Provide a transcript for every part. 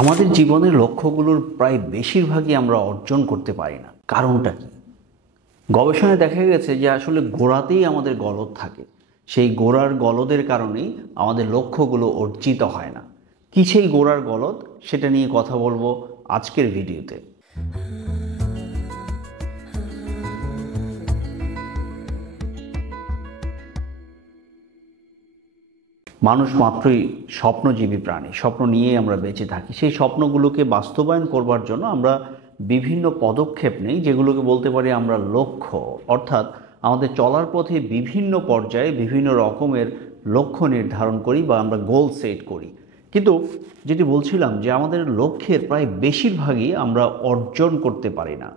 আমাদের জীবনের লক্ষ্যগুলোর প্রায় বেশিরভাগই আমরা অর্জন করতে পারি না। কারণটা কি? গবেষণায় দেখা গেছে যে আসলে গোড়াতেই আমাদের গলদ থাকে। সেই গোড়ার গলদের কারণেই আমাদের লক্ষ্যগুলো অর্জিত হয় না। কি সেই গোড়ার গলদ, সেটা নিয়ে কথা বলবো আজকের ভিডিওতে। মানুষ মাত্রই স্বপ্নজীবী প্রাণী। স্বপ্ন নিয়েই আমরা বেঁচে থাকি। সেই স্বপ্নগুলোকে বাস্তবায়ন করবার জন্য আমরা বিভিন্ন পদক্ষেপ নেই, যেগুলোকে বলতে পারি আমরা লক্ষ্য। অর্থাৎ আমাদের চলার পথে বিভিন্ন পর্যায়ে বিভিন্ন রকমের লক্ষ্য নির্ধারণ করি বা আমরা গোল সেট করি। কিন্তু যেটি বলছিলাম যে আমাদের লক্ষ্যের প্রায় বেশিরভাগই আমরা অর্জন করতে পারি না।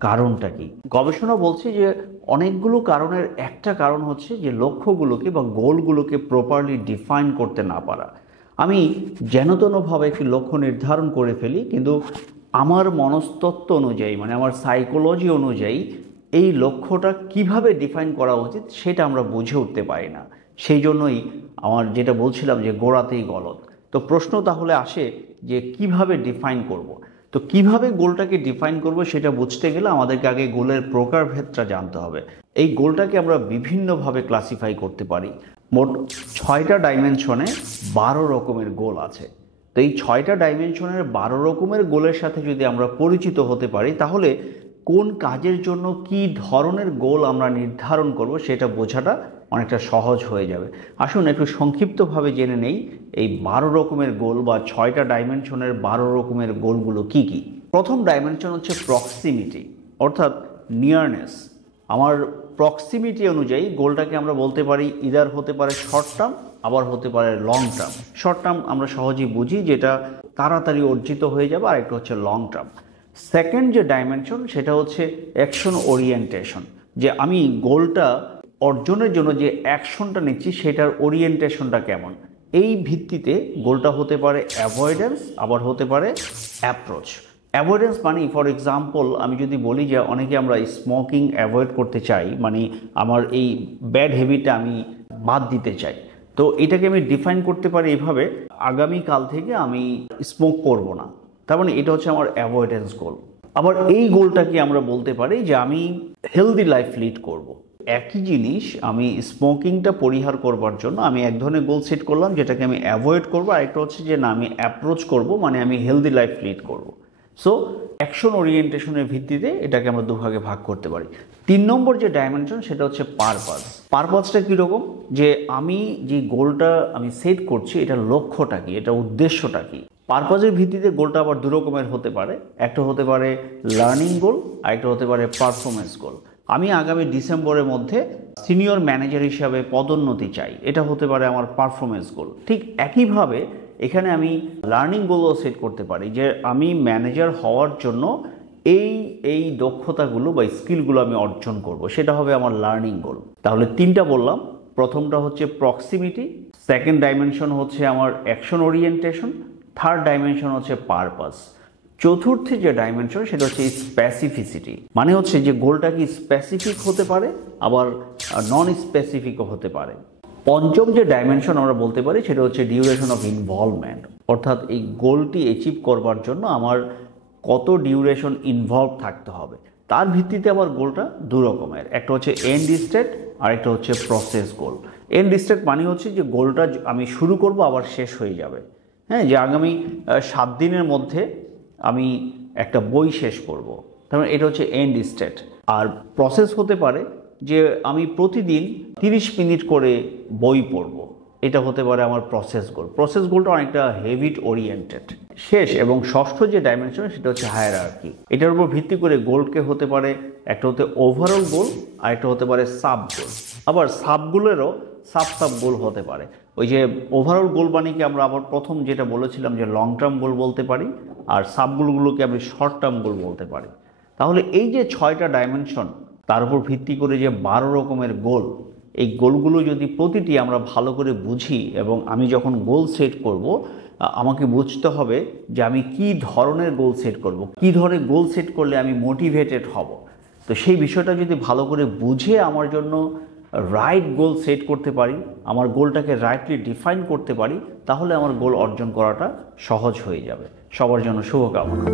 কারণটা কি? গবেষণা বলছে যে অনেকগুলো কারণের একটা কারণ হচ্ছে যে লক্ষ্যগুলোকে বা গোলগুলোকে প্রপারলি ডিফাইন করতে না পারা। আমি যেনতেনভাবে একটি লক্ষ্য নির্ধারণ করে ফেলি, কিন্তু আমার মনস্তত্ত্ব অনুযায়ী, মানে আমার সাইকোলজি অনুযায়ী এই লক্ষ্যটা কিভাবে ডিফাইন করা উচিত সেটা আমরা বুঝে উঠতে পারি না। সেই জন্যই আমার যেটা বলছিলাম যে গোড়াতেই গলদ। তো প্রশ্ন তাহলে আসে যে কিভাবে ডিফাইন করব। তো কিভাবে গোলটাকে ডিফাইন করব সেটা বুঝতে গেলে আমাদেরকে আগে গোলের প্রকারভেদটা জানতে হবে। এই গোলটাকে আমরা বিভিন্নভাবে ক্লাসিফাই করতে পারি। মোট 6টা ডাইমেনশনে 12 রকমের গোল আছে। তো এই 6টা ডাইমেনশনের 12 রকমের গোলের সাথে যদি আমরা পরিচিত হতে পারি, তাহলে কোন কাজের জন্য কি ধরনের গোল আমরা নির্ধারণ করব সেটা বোঝাটা অনেকটা সহজ হয়ে যাবে। আসুন একটু সংক্ষিপ্তভাবে জেনে নেই এই 12 রকমের গোল বা 6টা ডাইমেনশনের 12 রকমের গোলগুলো কি কি। প্রথম ডাইমেনশন হচ্ছে প্রক্সিমিটি, অর্থাৎ নিয়ারনেস। আমার প্রক্সিমিটি অনুযায়ী গোলটাকে আমরা বলতে পারি ইদার হতে পারে শর্ট টার্ম, আবার হতে পারে লং টার্ম। শর্ট টার্ম আমরা সহজেই বুঝি, যেটা তাড়াতাড়ি অর্জিত হয়ে যাবে, আর একটা হচ্ছে লং টার্ম। সেকেন্ড যে ডাইমেনশন সেটা হচ্ছে অ্যাকশন ওরিয়েন্টেশন, যে আমি গোলটা অর্জনের জন্য যে অ্যাকশনটা নিচ্ছি সেটার ওরিয়েন্টেশনটা কেমন। এই ভিত্তিতে গোলটা হতে পারে অ্যাভয়েডেন্স, আবার হতে পারে অ্যাপ্রোচ। অ্যাভয়েডেন্স মানে ফর এক্সাম্পল আমি যদি বলি যে অনেকে আমরা স্মোকিং অ্যাভয়েড করতে চাই, মানে আমার এই ব্যাড হ্যাবিটটা আমি বাদ দিতে চাই। তো এটাকে আমি ডিফাইন করতে পারি এভাবে, আগামীকাল থেকে আমি স্মোক করব না। তার মানে এটা হচ্ছে আমার অ্যাভয়েডেন্স গোল। আবার এই গোলটাকে আমরা বলতে পারি যে আমি হেলদি লাইফ লিড করব। একই জিনিস, আমি স্মোকিংটা পরিহার করবার জন্য আমি এক ধরনের গোল সেট করলাম যেটাকে আমি অ্যাভয়েড করবো, আর একটা হচ্ছে যে না আমি অ্যাপ্রোচ করব, মানে আমি হেলদি লাইফ লিড করব। সো অ্যাকশন ওরিয়েন্টেশনের ভিত্তিতে এটাকে আমরা দুভাগে ভাগ করতে পারি। 3 নম্বর যে ডাইমেনশন সেটা হচ্ছে পারপাস। পারপাসটা কীরকম? যে আমি যে গোলটা আমি সেট করছি এটার লক্ষ্যটা কি, এটা উদ্দেশ্যটা কি। পারপাসের ভিত্তিতে গোলটা আবার 2 রকমের হতে পারে। একটা হতে পারে লার্নিং গোল, আর একটা হতে পারে পারফরমেন্স গোল। আমি আগামী ডিসেম্বরের মধ্যে সিনিয়র ম্যানেজার হিসাবে পদোন্নতি চাই, এটা হতে পারে আমার পারফরমেন্স গোল। ঠিক একইভাবে এখানে আমি লার্নিং গোলও সেট করতে পারি, যে আমি ম্যানেজার হওয়ার জন্য এই দক্ষতাগুলো বা স্কিলগুলো আমি অর্জন করব, সেটা হবে আমার লার্নিং গোল। তাহলে 3টা বললাম। প্রথমটা হচ্ছে প্রক্সিমিটি, সেকেন্ড ডাইমেনশন হচ্ছে আমার অ্যাকশন ওরিয়েন্টেশন, থার্ড ডাইমেনশন হচ্ছে পারপাস, চতুর্থ যে ডাইমেনশন সেটা হচ্ছে স্পেসিফিসিটি, মানে হচ্ছে যে গোলটা কি স্পেসিফিক হতে পারে, আবার নন স্পেসিফিকও হতে পারে। পঞ্চম যে ডাইমেনশন আমরা বলতে পারি সেটা হচ্ছে ডিউরেশন অফ ইনভলভমেন্ট, অর্থাৎ এই গোলটি অ্যাচিভ করবার জন্য আমার কত ডিউরেশন ইনভলভ থাকতে হবে। তার ভিত্তিতে আমার গোলটা 2 রকমের, একটা হচ্ছে এন্ড স্টেট, আর একটা হচ্ছে প্রসেস গোল। এন্ড স্টেট মানে হচ্ছে যে গোলটা আমি শুরু করব আবার শেষ হয়ে যাবে। হ্যাঁ, যে আগামী 7 দিনের মধ্যে আমি একটা বই শেষ করব, তার মানে এটা হচ্ছে এন্ড স্টেট। আর প্রসেস হতে পারে যে আমি প্রতিদিন 30 মিনিট করে বই পড়ব, এটা হতে পারে আমার প্রসেস গোল। প্রসেস গোলটা অনেকটা হ্যাবিট ওরিয়েন্টেড। শেষ এবং ষষ্ঠ যে ডাইমেনশন সেটা হচ্ছে হায়ারার্কি। এটার উপর ভিত্তি করে গোলকে হতে পারে, একটা হতে ওভারঅল গোল, আর একটা হতে পারে সাব গোল। আবার সাবগুলোরও সাব গোল হতে পারে। ওই যে ওভারঅল গোল বানিয়ে আমরা আবার প্রথম যেটা বলেছিলাম যে লং টার্ম গোল বলতে পারি, আর সাবগুলোকে আমি শর্ট টার্ম গোল বলতে পারি। তাহলে এই যে 6টা ডাইমেনশন, তার উপর ভিত্তি করে যে 12 রকমের গোল, এই গোলগুলো যদি প্রতিটি আমরা ভালো করে বুঝি এবং আমি যখন গোল সেট করব, আমাকে বুঝতে হবে যে আমি কি ধরনের গোল সেট করব, কি ধরনের গোল সেট করলে আমি মোটিভেটেড হব। তো সেই বিষয়টা যদি ভালো করে বুঝে আমার জন্য রাইট গোল সেট করতে পারি, আমার গোলটাকে রাইটলি ডিফাইন করতে পারি, তাহলে আমার গোল অর্জন করাটা সহজ হয়ে যাবে। সবার জন্য শুভকামনা।